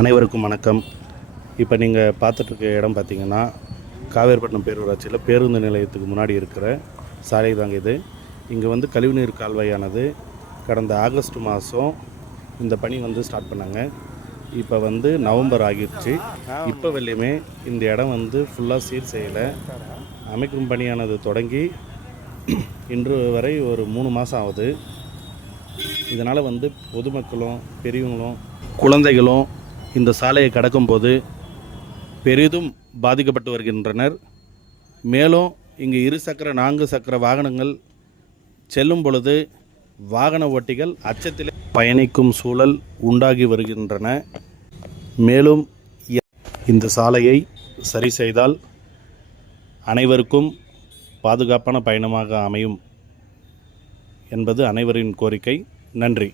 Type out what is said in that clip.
அனைவருக்கும் வணக்கம். இப்போ நீங்கள் பார்த்துட்ருக்க இடம் பார்த்திங்கன்னா காவேரிப்பட்டினம் பேரூராட்சியில் பேருந்து நிலையத்துக்கு முன்னாடி இருக்கிற சாலை தாங்க இது. இங்கே வந்து கழிவுநீர் கால்வாயானது கடந்த ஆகஸ்ட் மாதம் இந்த பணி வந்து ஸ்டார்ட் பண்ணாங்க. இப்போ வந்து நவம்பர் ஆகிடுச்சு. இப்போ வெளியுமே இந்த இடம் வந்து ஃபுல்லாக சீர் செய்யலை. அமைக்கும் பணியானது தொடங்கி இன்று வரை ஒரு 3 மாதம் ஆகுது. இதனால் வந்து பொதுமக்களும் பெரியவங்களும் குழந்தைகளும் இந்த சாலையை கடக்கும்போது பெரிதும் பாதிக்கப்பட்டு வருகின்றனர். மேலும் இங்கு 2 சக்கர 4 சக்கர வாகனங்கள் செல்லும் பொழுது வாகன ஓட்டிகள் அச்சத்தில் பயணிக்கும் சூழல் உண்டாகி வருகின்றன. மேலும் இந்த சாலையை சரி செய்தால் அனைவருக்கும் பாதுகாப்பான பயணமாக அமையும் என்பது அனைவரின் கோரிக்கை. நன்றி.